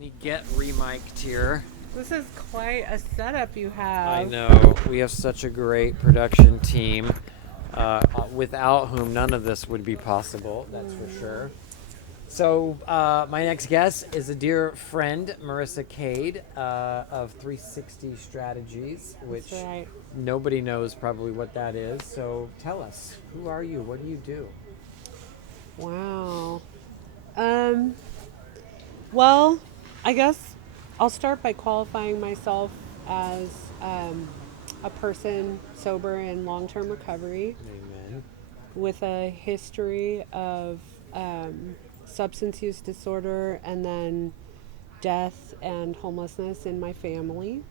me get remiked here. This is quite a setup you have. I know. We have such a great production team, without whom none of this would be possible, that's for sure. So, my next guest is a dear friend, Marissa Cade, of 360 Strategies, which That's right. nobody knows probably what that is. So, tell us, who are you? What do you do? Wow. Well, I guess I'll start by qualifying myself as a person sober in long-term recovery Amen. with a history of substance use disorder and then death and homelessness in my family.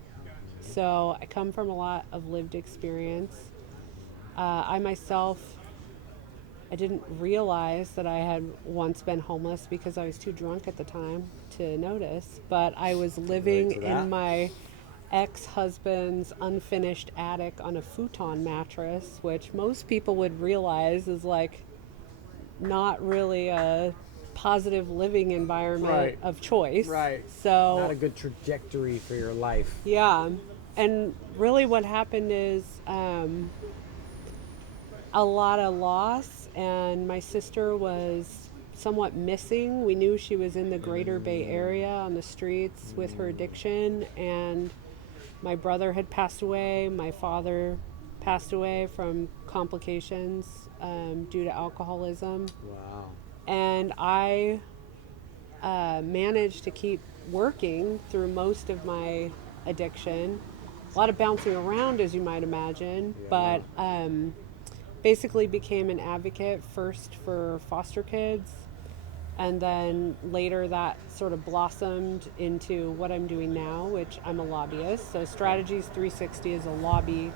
So I come from a lot of lived experience. I myself, I didn't realize that I had once been homeless because I was too drunk at the time to notice. But I was living to that. in my ex-husband's unfinished attic on a futon mattress, which most people would realize is like not really a positive living environment Right. of choice. Right. So Not a good trajectory for your life. yeah. And really what happened is a lot of loss, and my sister was somewhat missing. We knew she was in the greater Bay Area on the streets with her addiction, and my brother had passed away. My father passed away from complications due to alcoholism. Wow. And I managed to keep working through most of my addiction. A lot of bouncing around, as you might imagine, but basically became an advocate first for foster kids, and then later that sort of blossomed into what I'm doing now, which I'm a lobbyist. So Strategies 360 is a lobby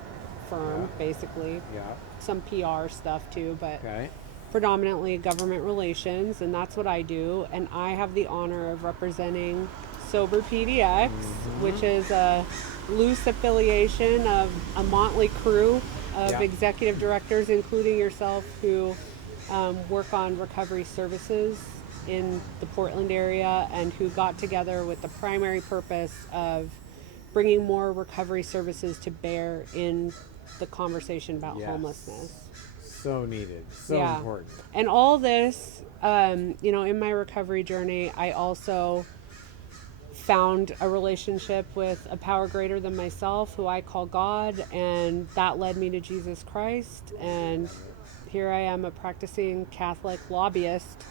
firm, basically. Yeah. Some PR stuff too, but Okay. predominantly government relations, and that's what I do. And I have the honor of representing Sober PDX, which is a loose affiliation of a motley crew of executive directors, including yourself, who work on recovery services in the Portland area and who got together with the primary purpose of bringing more recovery services to bear in the conversation about homelessness. So needed. So important. And all this, in my recovery journey, I also found a relationship with a power greater than myself, who I call God, and that led me to Jesus Christ. And here I am, a practicing Catholic lobbyist,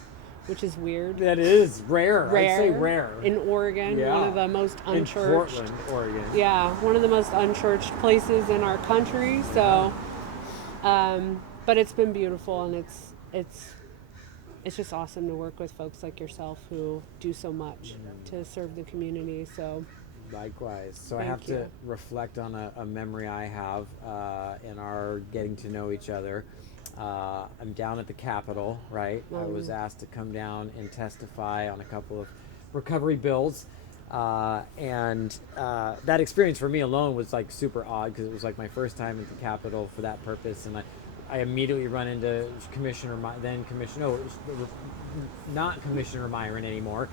which is weird. That is rare. I'd say rare. In Oregon, one of the most unchurched. In Portland, Oregon. Yeah, one of the most unchurched places in our country. So, but it's been beautiful, and it's just awesome to work with folks like yourself who do so much to serve the community. So Likewise. So I have to reflect on a memory I have in our getting to know each other. I'm down at the Capitol, right? I was asked to come down and testify on a couple of recovery bills. And that experience for me alone was like super odd, because it was like my first time at the Capitol for that purpose. And I immediately run into not Commissioner Myron anymore,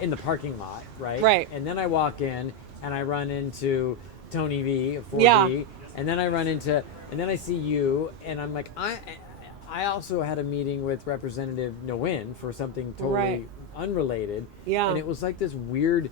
in the parking lot, right? Right. And then I walk in and I run into Tony V of 4D, Yeah. and then I see you, and I'm like, I also had a meeting with Representative Nguyen for something totally unrelated. Yeah. And it was like this weird,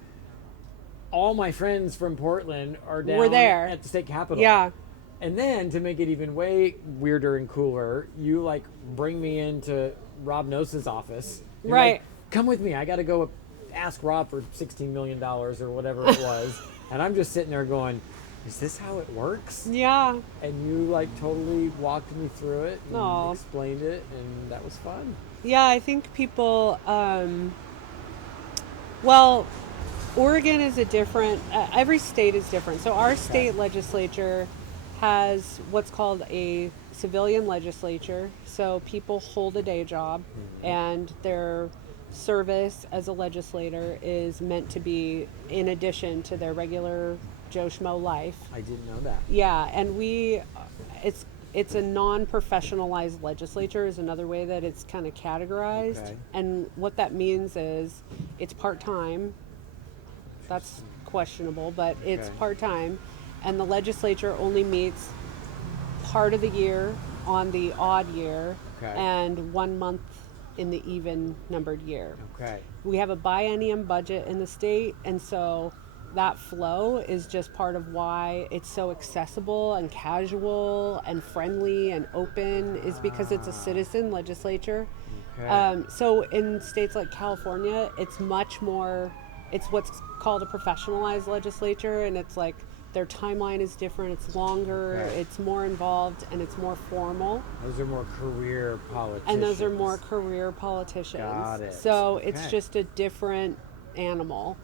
all my friends from Portland are down We're there at the state capitol. Yeah. And then to make it even way weirder and cooler, you like bring me into Rob Nose's office. You're Right. like, come with me. I got to go ask Rob for $16 million or whatever it was. And I'm just sitting there going, is this how it works? Yeah. And you like totally walked me through it and Aw. explained it, and that was fun. Yeah, I think people, well, Oregon is a different, every state is different. So our state legislature has what's called a civilian legislature. So people hold a day job, and their service as a legislator is meant to be in addition to their regular Joe Schmo life. I didn't know that. Yeah, and it's a non-professionalized legislature is another way that it's kind of categorized. Okay. And what that means is it's part-time, That's questionable, but it's Okay. part-time. And the legislature only meets part of the year on the odd year Okay. and 1 month in the even numbered year. Okay. We have a biennium budget in the state, and so that flow is just part of why it's so accessible and casual and friendly and open, is because it's a citizen legislature. Okay. So in states like California, it's much more, it's what's called a professionalized legislature, and it's like their timeline is different, it's longer, Okay. it's more involved, and it's more formal. Those are more career politicians. And those are more career politicians. Got it. So it's Okay. just a different animal.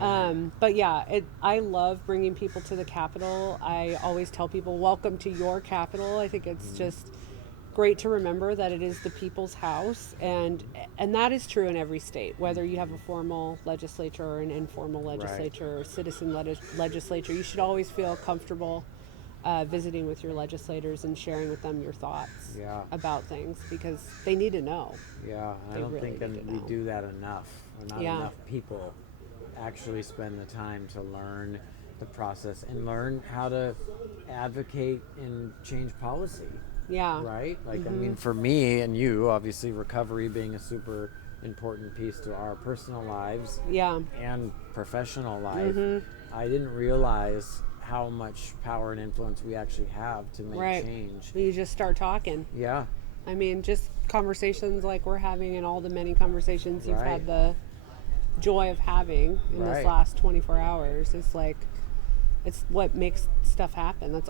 Okay. But yeah, I love bringing people to the Capitol. I always tell people, welcome to your Capitol. I think it's just great to remember that it is the people's house, and that is true in every state, whether you have a formal legislature or an informal legislature or citizen legislature. You should always feel comfortable visiting with your legislators and sharing with them your thoughts Yeah. about things, because they need to know. Yeah, I They don't really think need to we know. do that enough. Or not Yeah. enough people actually spend the time to learn the process and learn how to advocate and change policy. Yeah. Right? Like, I mean, for me and you, obviously, recovery being a super important piece to our personal lives Yeah. and professional life, I didn't realize how much power and influence we actually have to make Right. change. You just start talking. Yeah. I mean, just conversations like we're having, and all the many conversations you've Right. had the joy of having in Right. this last 24 hours. It's like, it's what makes stuff happen. It's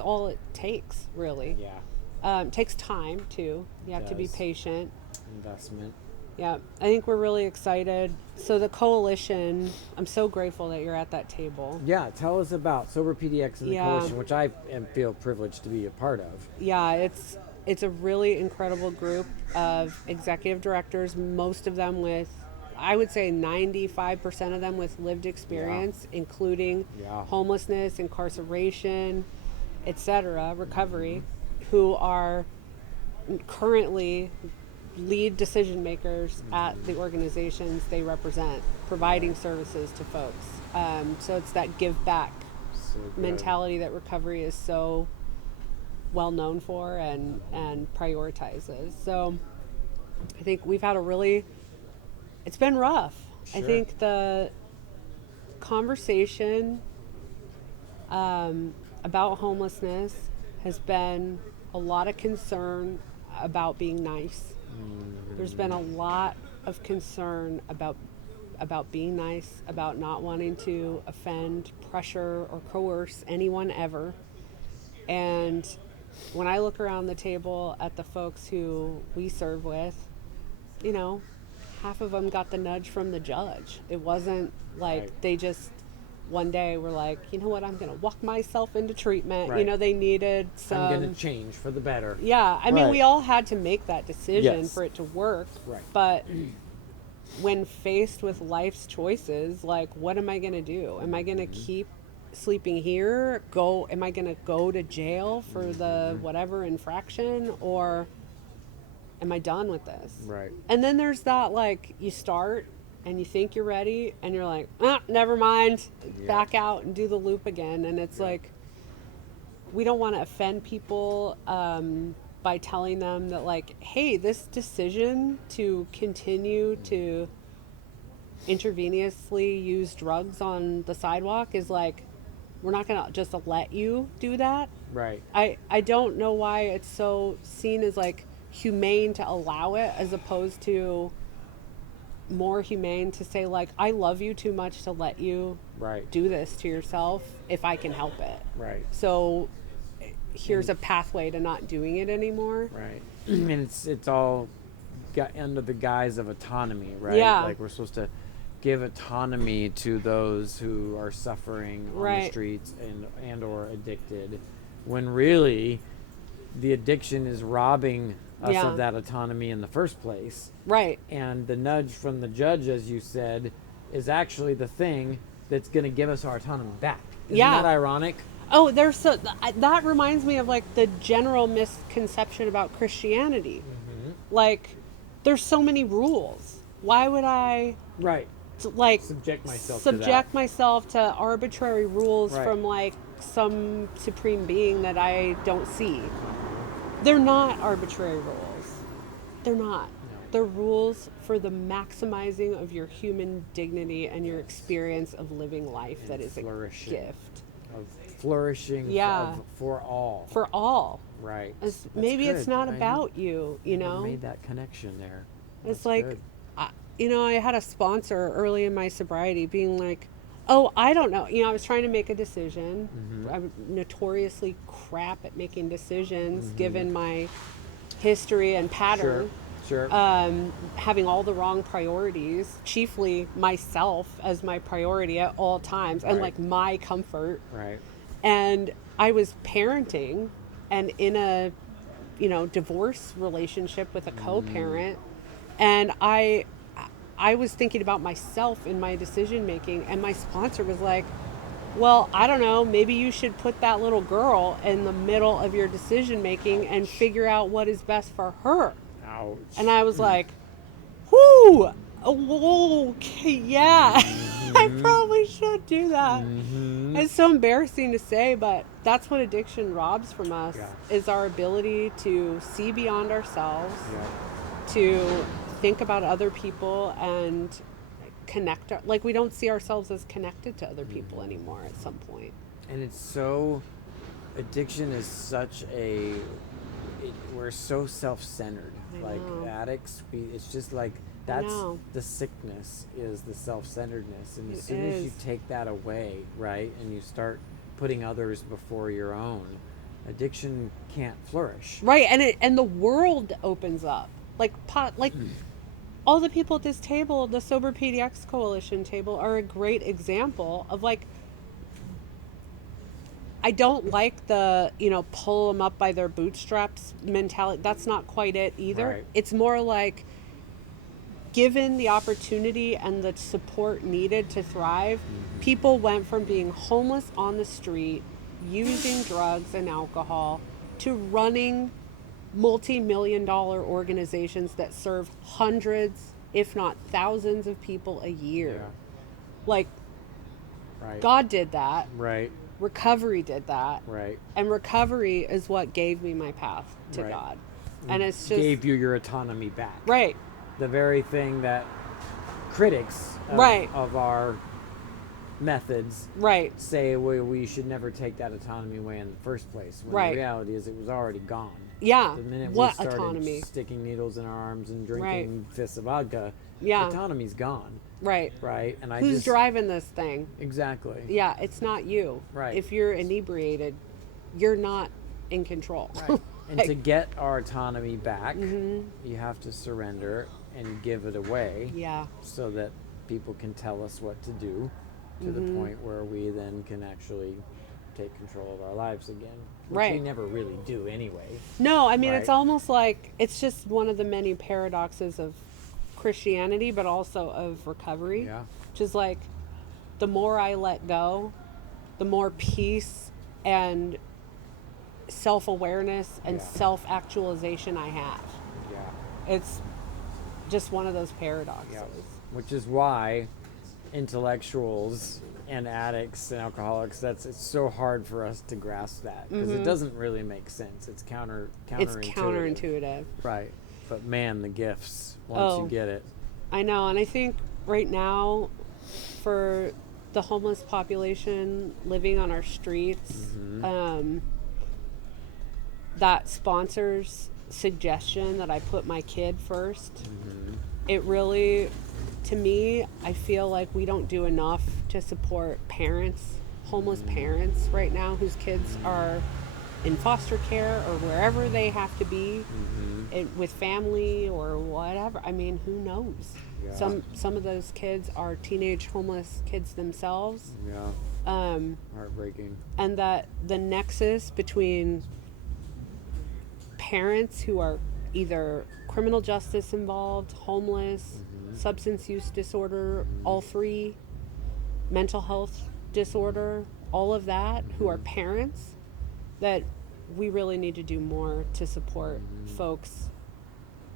all it takes, really. Yeah. It takes time too. You have to be does. patient. Investment. Yeah, I think we're really excited. So the coalition, I'm so grateful that you're at that table. Yeah, tell us about Sober PDX and the Yeah. coalition, which I feel privileged to be a part of. Yeah, it's a really incredible group of executive directors, most of them with, I would say 95% of them with lived experience, including Yeah. homelessness, incarceration, etc., recovery, who are currently lead decision makers at the organizations they represent, providing services to folks. So it's that give back So good. mentality that recovery is so well known for and prioritizes. So I think we've had it's been rough. I Sure. think the conversation about homelessness has been a lot of concern about being nice. There's been a lot of concern about being nice, about not wanting to offend, pressure, or coerce anyone ever. And when I look around the table at the folks who we serve with, half of them got the nudge from the judge. It wasn't like Right. they just one day were like, you know what, I'm going to walk myself into treatment. Right. They needed some. I'm going to change for the better. Yeah, I mean, Right. we all had to make that decision Yes. for it to work. Right. But when faced with life's choices, like, what am I going to do? Am I going to keep sleeping here? Am I going to go to jail for the whatever infraction? Or am I done with this? Right. And then there's that, like, you start and you think you're ready and you're like, never mind, back out and do the loop again. And it's like, we don't want to offend people by telling them that, like, hey, this decision to continue to intravenously use drugs on the sidewalk is like, we're not going to just let you do that. Right. I don't know why it's so seen as like humane to allow it, as opposed to more humane to say, like, I love you too much to let you Right. do this to yourself if I can help it. Right. So here's a pathway to not doing it anymore. Right. And it's all got under the guise of autonomy, right? Yeah. Like, we're supposed to give autonomy to those who are suffering on the Right. streets and or addicted, when really the addiction is robbing us Yeah. of that autonomy in the first place. Right. And the nudge from the judge, as you said, is actually the thing that's going to give us our autonomy back. Isn't Yeah. that ironic? Oh, that reminds me of, like, the general misconception about Christianity. Like, there's so many rules. Why would I Right. like subject myself to arbitrary rules Right. from like some supreme being that I don't see. They're not arbitrary rules. They're not. No. They're rules for the maximizing of your human dignity and your experience of living life And that is flourishing. a gift. Of flourishing Yeah. for all. For all. Right. Maybe good. it's not I about you, you never know? made that connection there. It's That's like, good. I had a sponsor early in my sobriety being like, oh, I don't know. I was trying to make a decision. Mm-hmm. I'm notoriously crap at making decisions Mm-hmm. given my history and pattern. Sure. Having all the wrong priorities, chiefly myself as my priority at all times, and Right. like my comfort. Right. And I was parenting and in a, divorce relationship with a co-parent. And I was thinking about myself in my decision making, and my sponsor was like, well, I don't know, maybe you should put that little girl in the middle of your decision making and figure out what is best for her. Ouch. And I was like, whoo, okay, yeah, I probably should do that. Mm-hmm. It's so embarrassing to say, but that's what addiction robs from us, Yeah. is our ability to see beyond ourselves, Yeah. to think about other people and connect. Like, we don't see ourselves as connected to other people anymore at some point. And addiction is such we're so self-centered. I Like know. addicts, it's just like that's the sickness, is the self-centeredness. And as soon as you take that away, right, and you start putting others before your own, addiction can't flourish. Right, and the world opens up. Like all the people at this table, the Sober PDX Coalition table, are a great example of like, I don't like the, pull them up by their bootstraps mentality. That's not quite it either. Right. It's more like, given the opportunity and the support needed to thrive, people went from being homeless on the street, using drugs and alcohol, to running multi-million-dollar organizations that serve hundreds, if not thousands of people a year. Yeah. Like, Right. God did that. Right. Recovery did that. Right. And recovery is what gave me my path to Right. God. And it's just gave you your autonomy back. right. The very thing that critics Right. of our methods Right. say we should never take that autonomy away in the first place. When Right. the reality is it was already gone. Yeah. The minute What we started autonomy? sticking needles in our arms and drinking Right. fists of vodka, Yeah. autonomy's gone. Right. Right? And Who's driving this thing? Exactly. Yeah, it's not you. Right. If you're inebriated, you're not in control. Right. And to get our autonomy back, Mm-hmm. you have to surrender and give it away. Yeah. So that people can tell us what to do, to the point where we then can actually take control of our lives again. Which Right. we never really do anyway. No, I mean, it's Right. almost like it's just one of the many paradoxes of Christianity, but also of recovery. Yeah. Which is like, the more I let go, the more peace and self-awareness and Yeah. self-actualization I have. Yeah. It's just one of those paradoxes. Yeah. Which is why intellectuals and addicts and alcoholics, it's so hard for us to grasp that, because it doesn't really make sense. It's counterintuitive. It's counterintuitive. Right. But man, the gifts once Oh. you get it. I know, and I think right now, for the homeless population living on our streets, that sponsor's suggestion that I put my kid first, it really, to me, I feel like we don't do enough to support parents, homeless parents right now, whose kids are in foster care or wherever they have to be, with family or whatever. I mean, who knows? Yeah. Some of those kids are teenage homeless kids themselves. Yeah. Heartbreaking. And that the nexus between parents who are either criminal justice involved, homeless, substance use disorder, all three, mental health disorder, all of that, who are parents, that we really need to do more to support folks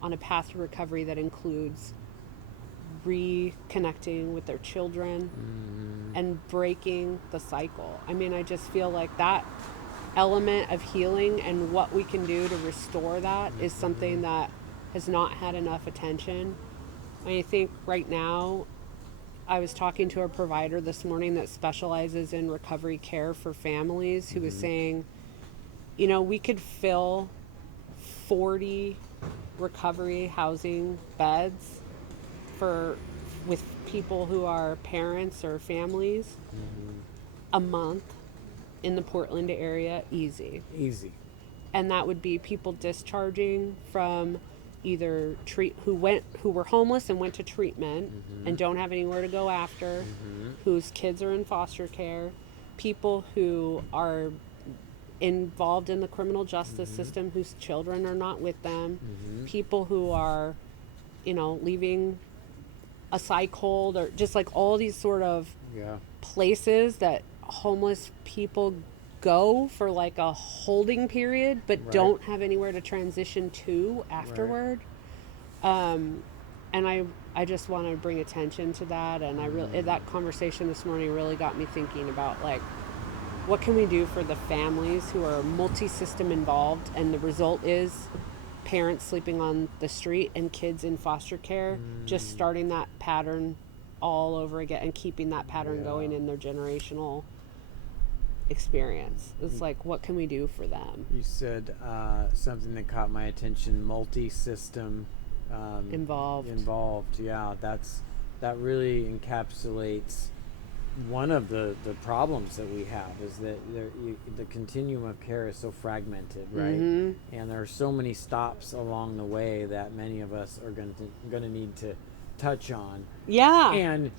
on a path to recovery that includes reconnecting with their children and breaking the cycle. I mean, I just feel like that element of healing and what we can do to restore that is something that has not had enough attention. I think right now, I was talking to a provider this morning that specializes in recovery care for families who was saying, you know, we could fill 40 recovery housing beds with people who are parents or families a month in the Portland area, easy. And that would be people discharging from either who were homeless and went to treatment and don't have anywhere to go after, whose kids are in foster care, people who are involved in the criminal justice system whose children are not with them, people who are, you know, leaving a psych hold, or just like all these sort of places that homeless people go for like a holding period but don't have anywhere to transition to afterward. And I just want to bring attention to that, and I really, that conversation this morning really got me thinking about like, what can we do for the families who are multi-system involved, and the result is parents sleeping on the street and kids in foster care, just starting that pattern all over again and keeping that pattern going in their generational experience. It's like, what can we do for them? You said something that caught my attention: multi-system involved. Yeah, that really encapsulates one of the problems that we have, is that the continuum of care is so fragmented, right? And there are so many stops along the way that many of us are going to need to touch on. And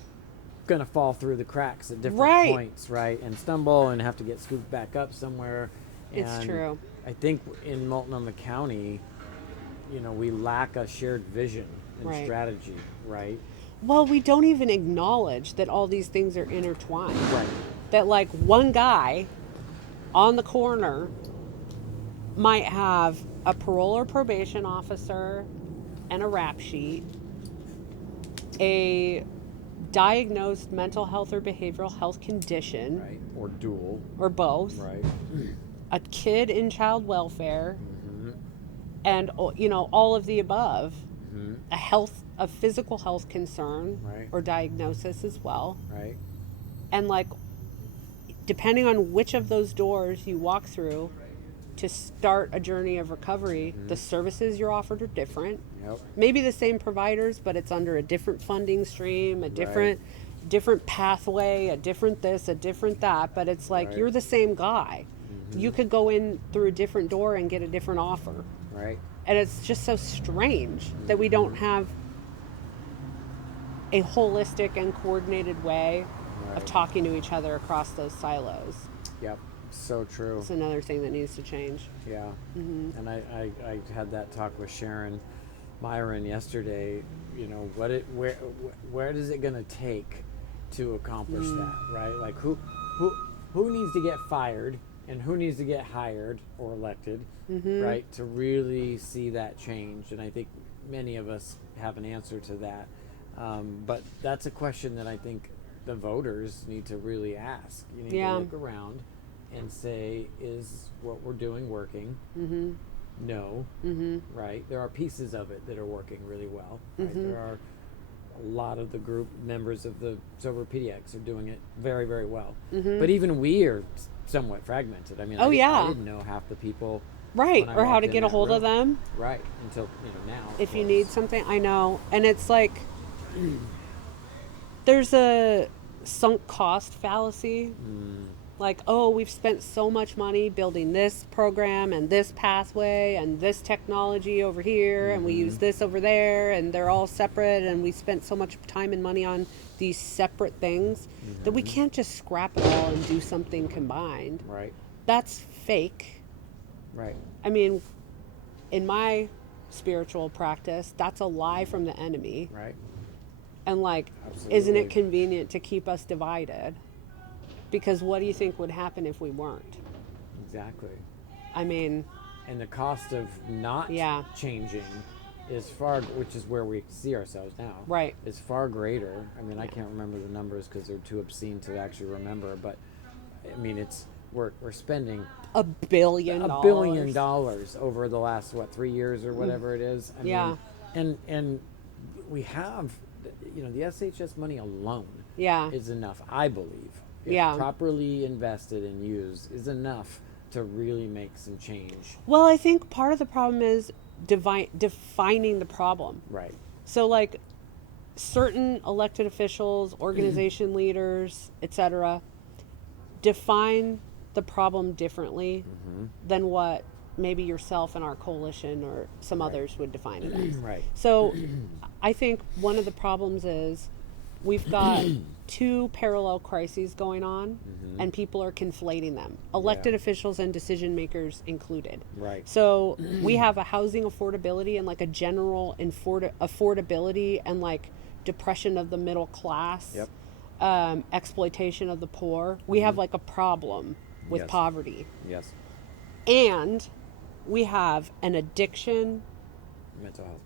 going to fall through the cracks at different points, right? And stumble and have to get scooped back up somewhere. It's true. I think in Multnomah County, you know, we lack a shared vision and strategy, right? Well, we don't even acknowledge that all these things are intertwined. That like one guy on the corner might have a parole or probation officer and a rap sheet, a diagnosed mental health or behavioral health condition, or dual, or both, a kid in child welfare, and, you know, all of the above, a physical health concern or diagnosis as well, and like, depending on which of those doors you walk through to start a journey of recovery, the services you're offered are different. Maybe the same providers, but it's under a different funding stream, a different pathway, a different this, a different that. But it's like, you're the same guy. You could go in through a different door and get a different offer. And it's just so strange that we don't have a holistic and coordinated way of talking to each other across those silos. So true. It's another thing that needs to change. And I had that talk with Sharon Myron yesterday. You know, where is it going to take to accomplish that, right? Like who needs to get fired and who needs to get hired or elected, right, to really see that change? And I think many of us have an answer to that. But that's a question that I think the voters need to really ask. You need to look around and say, is what we're doing working? No. Right? There are pieces of it that are working really well. Right? There are a lot of the group members of the Sober PDX are doing it very, very well. But even we are somewhat fragmented. I mean, I didn't know half the people. Or how to get a hold of them. Until, you know, now. If you need something, I know. And it's like, there's a sunk cost fallacy. Like, oh, we've spent so much money building this program and this pathway and this technology over here, and we use this over there, and they're all separate, and we spent so much time and money on these separate things that we can't just scrap it all and do something combined. That's fake. I mean, in my spiritual practice, that's a lie from the enemy. And like, isn't it convenient to keep us divided? Because what do you think would happen if we weren't? Exactly. I mean... And the cost of not changing which is where we see ourselves now, Right. is far greater. I mean, I can't remember the numbers because they're too obscene to actually remember, but I mean, we're spending $1 billion. $1 billion over the last 3 years or whatever it is. I Yeah. mean, and we have, the SHS money alone Yeah. is enough, I believe. If Yeah. properly invested and used, is enough to really make some change. Well, I think part of the problem is defining the problem. Right. So, like, certain elected officials, organization leaders, etc., define the problem differently than what maybe yourself and our coalition or some others would define it as. Right. So I think one of the problems is we've got two parallel crises going on and people are conflating them, elected officials and decision makers included. Right. So we have a housing affordability and like a general affordability and like depression of the middle class. Yep. Exploitation of the poor. We have like a problem with Yes. poverty. Yes. And we have an addiction,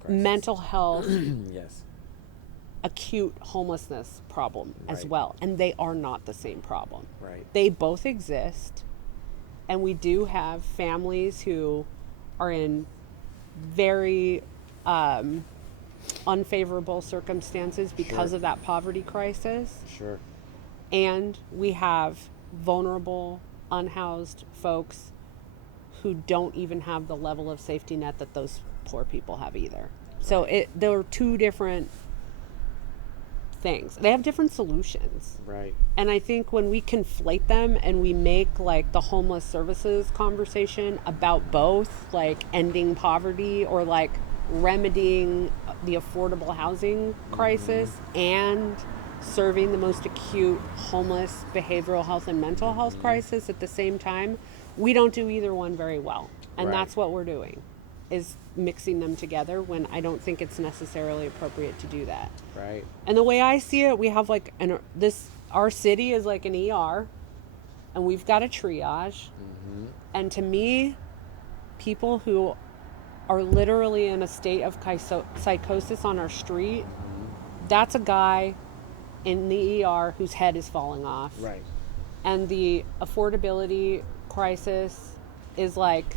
Mental health crisis. Yes. acute homelessness problem as Right. well. And they are not the same problem. Right. They both exist. And we do have families who are in very unfavorable circumstances because Sure. of that poverty crisis. Sure. And we have vulnerable, unhoused folks who don't even have the level of safety net that those poor people have either. So there are two different things. They have different solutions. Right. And I think when we conflate them and we make like the homeless services conversation about both, like ending poverty or like remedying the affordable housing crisis and serving the most acute homeless behavioral health and mental health crisis at the same time, we don't do either one very well. And Right. that's what we're doing, is mixing them together when I don't think it's necessarily appropriate to do that. Right. And the way I see it, we have like our city is like an ER and we've got a triage. And to me, people who are literally in a state of psychosis on our street, that's a guy in the ER whose head is falling off. Right. And the affordability crisis is like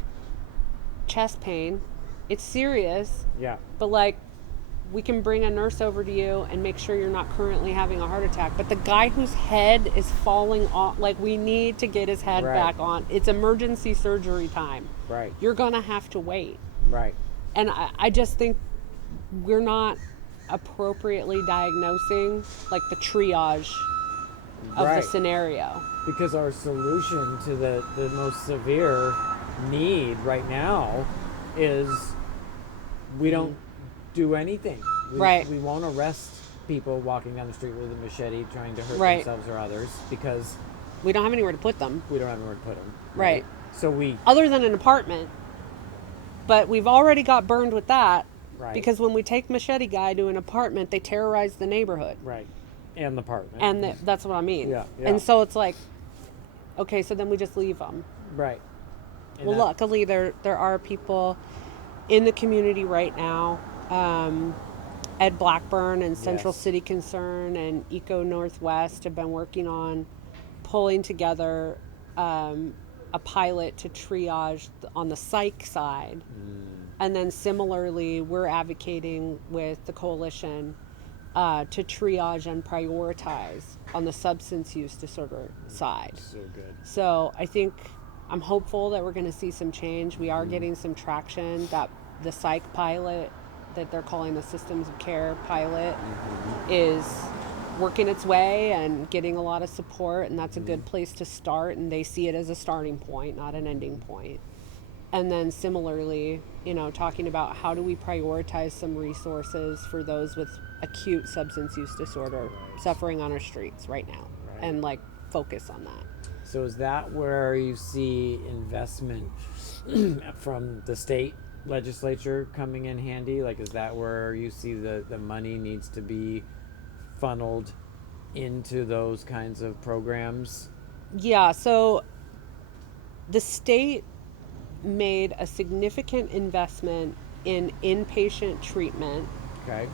chest pain. It's serious, Yeah. but like we can bring a nurse over to you and make sure you're not currently having a heart attack. But the guy whose head is falling off, like we need to get his head Right. back on. It's emergency surgery time. Right. You're going to have to wait. Right. And I just think we're not appropriately diagnosing like the triage of the Right. scenario. Because our solution to the most severe need right now is we don't do anything. Right. We won't arrest people walking down the street with a machete trying to hurt Right. themselves or others because We don't have anywhere to put them. we don't have anywhere to put them. Right. So we Other than an apartment. But we've already got burned with that. Right. Because when we take Machete Guy to an apartment, they terrorize the neighborhood. right. And the apartment. And that's what I mean. Yeah, yeah. And so it's like, okay, so then we just leave them. right. And Well, that- luckily there are people in the community right now. Ed Blackburn and Central Yes. City Concern and Eco Northwest have been working on pulling together a pilot to triage on the psych side. And then similarly, we're advocating with the coalition to triage and prioritize on the substance use disorder side. So good. So I think I'm hopeful that we're going to see some change. We are getting some traction. That the psych pilot that they're calling the systems of care pilot is working its way and getting a lot of support, and that's a good place to start. And they see it as a starting point, not an ending point. And then similarly, talking about how do we prioritize some resources for those with acute substance use disorder suffering on our streets right now, Right. and like focus on that. So is that where you see investment from the state legislature coming in handy? Like, is that where you see the money needs to be funneled into those kinds of programs? Yeah, so the state made a significant investment in inpatient treatment. Okay.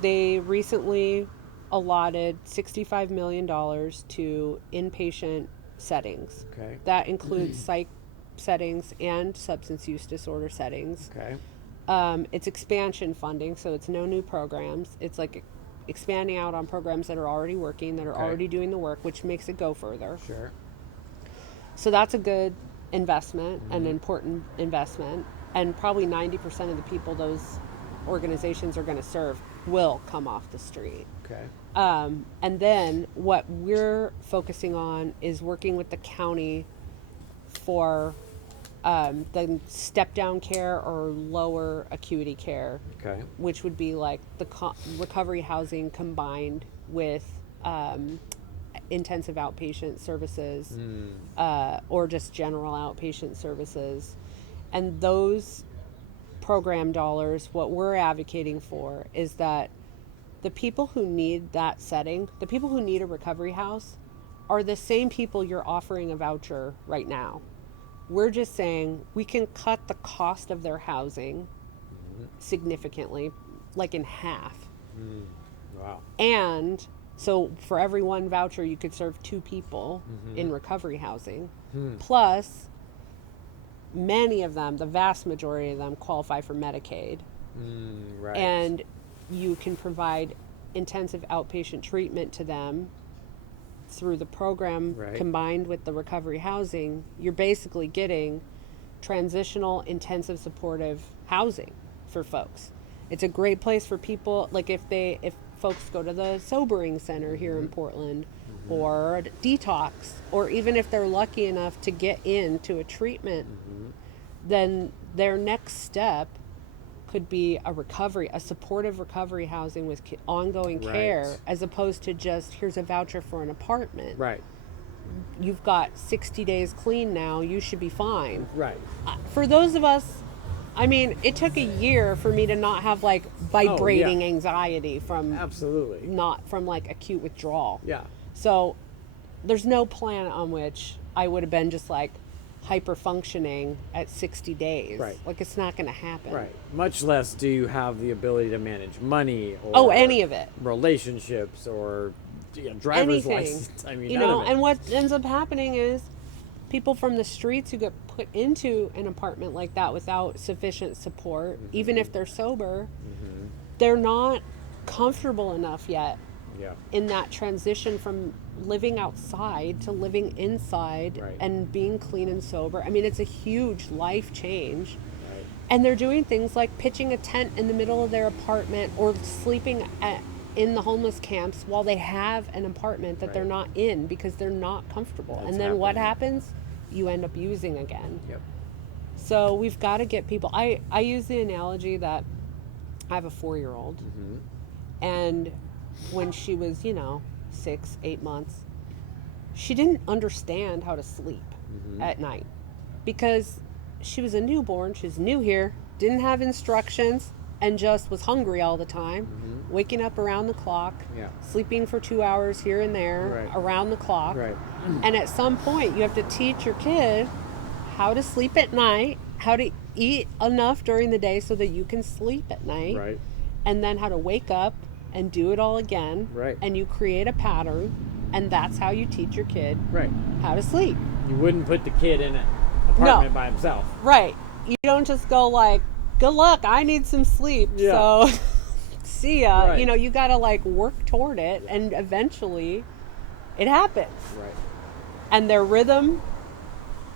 They recently allotted $65 million to inpatient settings. Okay. That includes psych settings and substance use disorder settings. Okay. It's expansion funding, so it's no new programs. It's like expanding out on programs that are already working, that are Okay. already doing the work, which makes it go further. Sure. So that's a good investment, an important investment. And probably 90% of the people those organizations are going to serve will come off the street. Okay. And then what we're focusing on is working with the county for the step down care or lower acuity care, Okay. which would be like the recovery housing combined with intensive outpatient services or just general outpatient services. And those program dollars, what we're advocating for is that the people who need that setting, the people who need a recovery house, are the same people you're offering a voucher right now. We're just saying we can cut the cost of their housing significantly, like in half. Wow. And so for every one voucher, you could serve 2 people in recovery housing. Plus, many of them, the vast majority of them, qualify for Medicaid. Right. And you can provide intensive outpatient treatment to them through the program combined with the recovery housing. You're basically getting transitional intensive supportive housing for folks. It's a great place for people, like if folks go to the sobering center here in Portland or a detox, or even if they're lucky enough to get into a treatment, then their next step could be a supportive recovery housing with ongoing care, as opposed to just, here's a voucher for an apartment. Right. You've got 60 days clean now, you should be fine. Right. For those of us, I mean, it took a year for me to not have like vibrating anxiety from Absolutely. not from like acute withdrawal. Yeah. So there's no plan on which I would have been just like hyper functioning at 60 days. Right. Like it's not going to happen. Right. Much less do you have the ability to manage money or any of it. Relationships or driver's Anything. license. I mean, you none know, of it. and what ends up happening is people from the streets who get put into an apartment like that without sufficient support, even if they're sober, they're not comfortable enough yet in that transition from living outside to living inside and being clean and sober. I mean, it's a huge life change. Right. And they're doing things like pitching a tent in the middle of their apartment or sleeping in the homeless camps while they have an apartment that they're not in because they're not comfortable. That's and then what happens? You end up using again. Yep. So we've got to get people. I use the analogy that I have a 4-year-old, and when she was, 6, 8 months, she didn't understand how to sleep at night because she was a newborn. She was new here, didn't have instructions, and just was hungry all the time, waking up around the clock, sleeping for 2 hours here and there around the clock. Right. And at some point, you have to teach your kid how to sleep at night, how to eat enough during the day so that you can sleep at night, Right. and then how to wake up and do it all again. Right. And you create a pattern, and that's how you teach your kid how to sleep. You wouldn't put the kid in an apartment by himself. Right. You don't just go like, good luck, I need some sleep. So see ya. Right. You got to like work toward it, and eventually it happens. Right. And their rhythm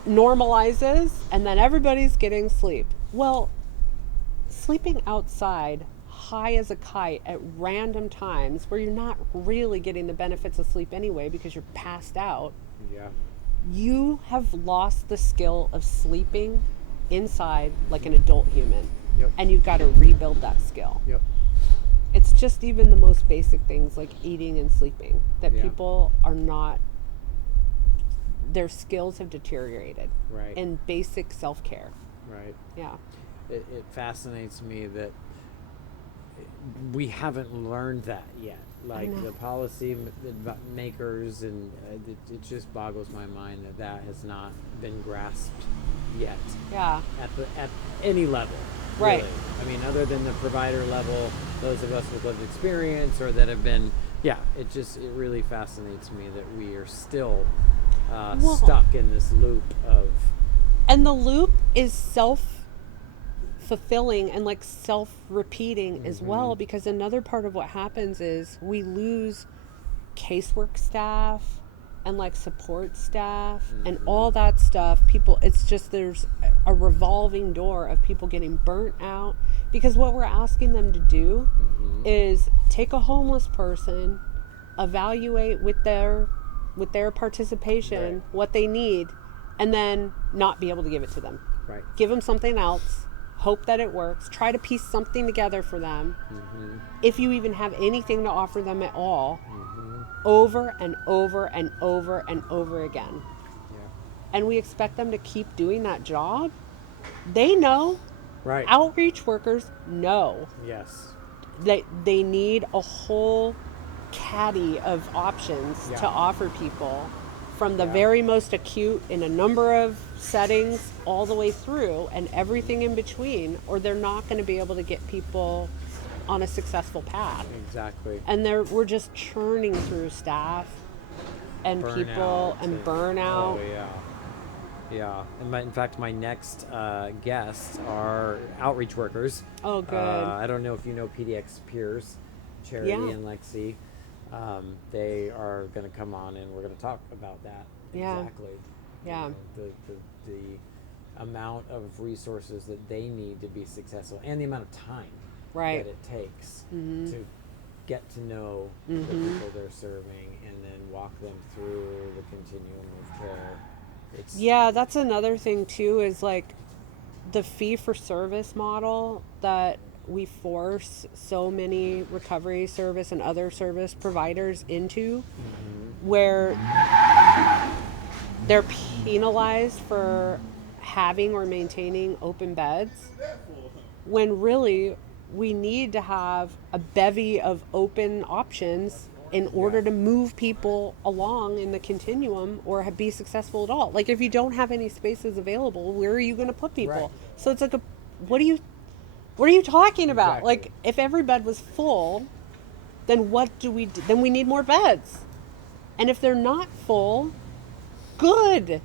normalizes, and then everybody's getting sleep. Well, sleeping outside high as a kite at random times where you're not really getting the benefits of sleep anyway because you're passed out, you have lost the skill of sleeping inside like an adult human. And you've got to rebuild that skill. It's just even the most basic things like eating and sleeping that people are not, their skills have deteriorated in basic self-care. Right. Yeah. It fascinates me that we haven't learned that yet. Like the makers, and it just boggles my mind that has not been grasped yet. Yeah. At any level. Right. Really. I mean, other than the provider level, those of us with lived experience or that have been, it really fascinates me that we are still stuck in this loop of. And the loop is self-fulfilling and like self-repeating as well, because another part of what happens is we lose casework staff and like support staff and all that stuff. People, it's just there's a revolving door of people getting burnt out, because what we're asking them to do is take a homeless person, evaluate with their participation what they need, and then not be able to give it to them. Right. Give them something else, hope that it works, try to piece something together for them. If you even have anything to offer them at all, over and over and over and over again. Yeah. And we expect them to keep doing that job. They know. Right. Outreach workers know. Yes. They need a whole caddy of options to offer people, from the very most acute in a number of settings all the way through and everything in between, or they're not going to be able to get people on a successful path. Exactly. And we're just churning through staff and people and burnout. Oh, yeah. Yeah. And in fact, my next guests are outreach workers. Oh, good. I don't know if you know PDX Peers, Charity and Lexi. They are going to come on and we're going to talk about that. Yeah. Exactly. Yeah. The amount of resources that they need to be successful, and the amount of time that it takes to get to know the people they're serving and then walk them through the continuum of care. That's another thing too, is like the fee for service model that we force so many recovery service and other service providers into, where they're penalized for having or maintaining open beds, when really we need to have a bevy of open options in order to move people along in the continuum or be successful at all. Like, if you don't have any spaces available, where are you going to put people? Right. So it's like, what are you talking about? Exactly. Like, if every bed was full, then what do we do? Then we need more beds. And if they're not full, good.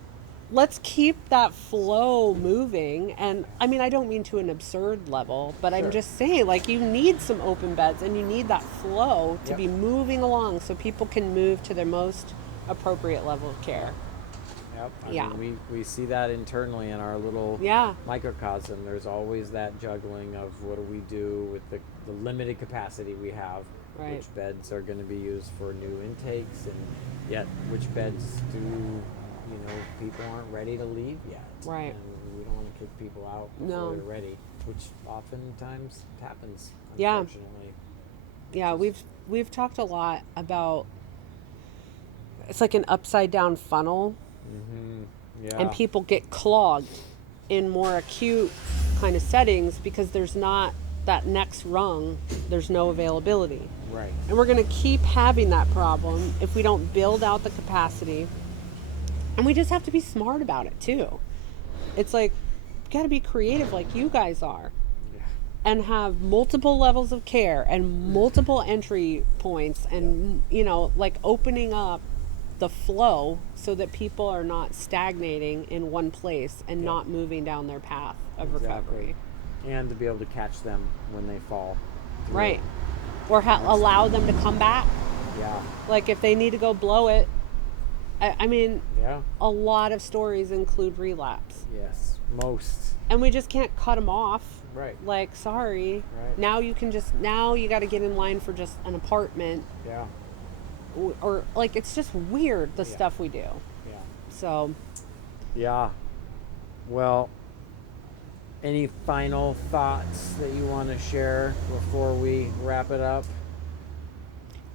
Let's keep that flow moving. And I mean, I don't mean to an absurd level, but I'm just saying, like, you need some open beds and you need that flow to be moving along so people can move to their most appropriate level of care. Yep. I mean, we see that internally in our little microcosm. There's always that juggling of what do we do with the limited capacity we have. Right. Which beds are going to be used for new intakes, and yet which beds do people aren't ready to leave yet. Right. And we don't want to kick people out before they're ready, which oftentimes happens, unfortunately. Yeah, we've talked a lot about, it's like an upside down funnel. And people get clogged in more acute kind of settings because there's not that next rung, there's no availability. Right. And we're going to keep having that problem if we don't build out the capacity. And we just have to be smart about it too. It's like, you got to be creative like you guys are. Yeah. And have multiple levels of care and multiple entry points and, like opening up the flow so that people are not stagnating in one place and not moving down their path of recovery. And to be able to catch them when they fall through. Right. Or allow them to come back. Yeah. Like if they need to go blow it. I mean, a lot of stories include relapse. Yes, most. And we just can't cut them off. Right. Like, sorry. Right. Now you got to get in line for just an apartment. Yeah. Or like, it's just weird, the stuff we do. Yeah. So. Yeah. Well, any final thoughts that you want to share before we wrap it up?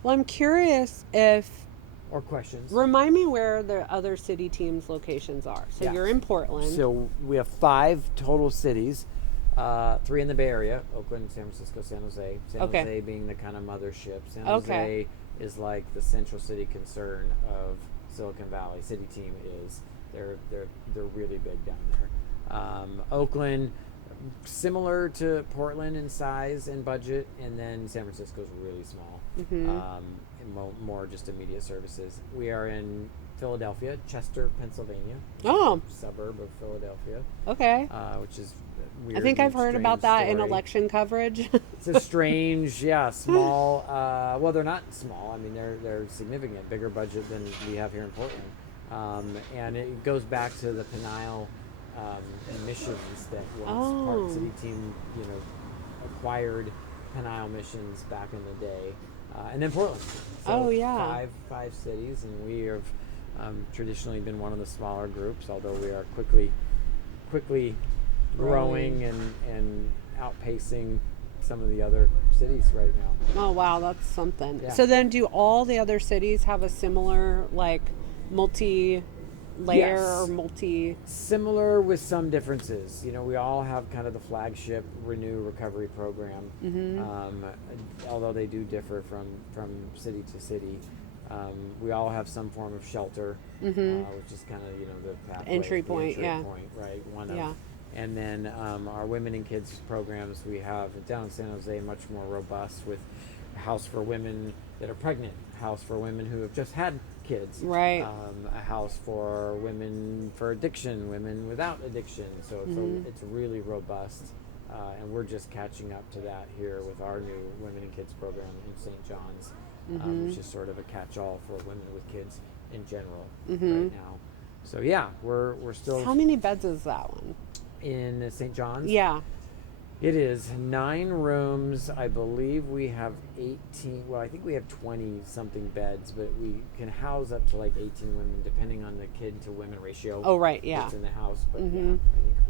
Well, I'm curious if... Or questions. Remind me where the other CityTeam's locations are. So you're in Portland. So we have 5 total cities. 3 in the Bay Area: Oakland, San Francisco, San Jose. San Okay. Jose being the kind of mothership. San Okay. Jose is like the central city concern of Silicon Valley. CityTeam is. They're really big down there. Oakland, similar to Portland in size and budget, and then San Francisco's really small. And more just immediate services. We are in Philadelphia, Chester, Pennsylvania, Oh, suburb of Philadelphia, okay. which is weird. I think and I've heard about strange that in story. election coverage. It's a strange, small. Well, they're not small. I mean, they're significant, bigger budget than we have here in Portland, and it goes back to the Penile missions that once Park City Team, acquired Penile missions back in the day, and then Portland. So five cities, and we have traditionally been one of the smaller groups, although we are quickly growing and outpacing some of the other cities right now. Oh, wow, that's something. Yeah. So then do all the other cities have a similar, like, multi-layer Yes. or multi... Similar with some differences. We all have kind of the flagship Renew Recovery program, although they do differ from city to city. We all have some form of shelter, which is kind of the pathway, Entry point, right? One Yeah. of, and then our women and kids programs we have down in San Jose much more robust, with a house for women that are pregnant, house for women who have just had kids, Right. a house for women for addiction, women without addiction. So it's really robust, and we're just catching up to that here with our new women and kids program in St. John's, which is sort of a catch-all for women with kids in general right now. So we're still How many beds is that one? in St. John's. Yeah. It is 9 rooms. I believe we have 18. Well, I think we have 20 something beds, but we can house up to like 18 women, depending on the kid to women ratio. Oh, right, yeah. That's in the house, but I think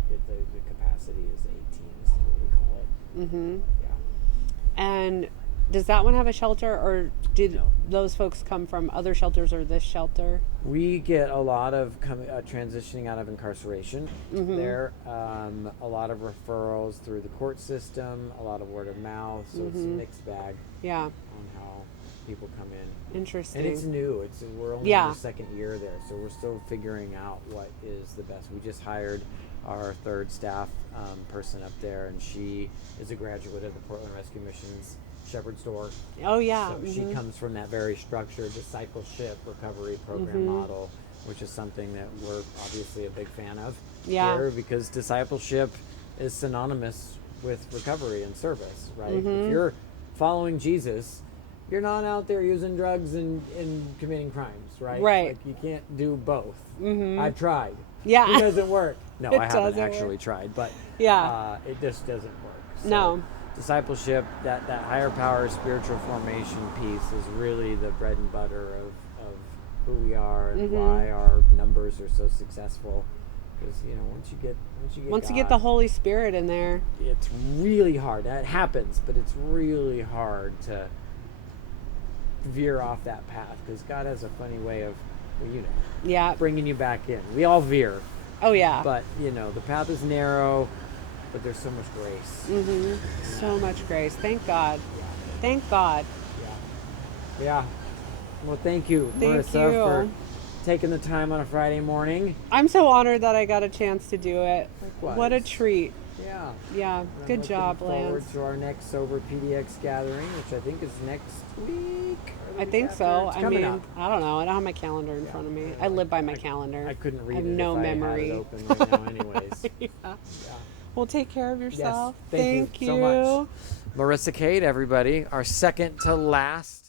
the capacity is 18. Is what we call it. Yeah. And does that one have a shelter, or do No. those folks come from other shelters or this shelter? We get a lot of transitioning out of incarceration there. A lot of referrals through the court system, a lot of word of mouth. So it's a mixed bag Yeah. on how people come in. Interesting. And it's new. We're only in the second year there, so we're still figuring out what is the best. We just hired our 3rd staff person up there, and she is a graduate of the Portland Rescue Mission's Shepherd's Door. Oh, yeah. So she comes from that very structured discipleship recovery program model, which is something that we're obviously a big fan of here, because discipleship is synonymous with recovery and service, right? If you're following Jesus, you're not out there using drugs and committing crimes, right? Right. Like, you can't do both. I've tried. Yeah. It doesn't work. No, It I haven't doesn't actually work. tried, but Yeah. it just doesn't work. So No. discipleship, that higher power spiritual formation piece is really the bread and butter of who we are and why our numbers are so successful. Because Once you get God, the Holy Spirit in there. it's really hard. That happens, but it's really hard to veer off that path, because God has a funny way of, Yeah. bringing you back in. We all veer, Oh, yeah. but the path is narrow, but there's so much grace. So much grace. Thank God. Thank God. Yeah. Well, thank you, Thank Marissa, you. for taking the time on a Friday morning. I'm so honored that I got a chance to do it. Likewise. What a treat. Yeah. Yeah. And I'm Good looking job, forward Lance. to our next Sober PDX gathering, which I think is next week. or the I week think after. so. It's I coming mean, up. I don't know. I don't have my calendar in front of me. I live by my calendar. I couldn't read I have it no if memory. I had it open right now anyways. Yeah. Yeah. Well, take care of yourself. Yes. Thank you so much. Marissa, Cade, everybody. Our second to last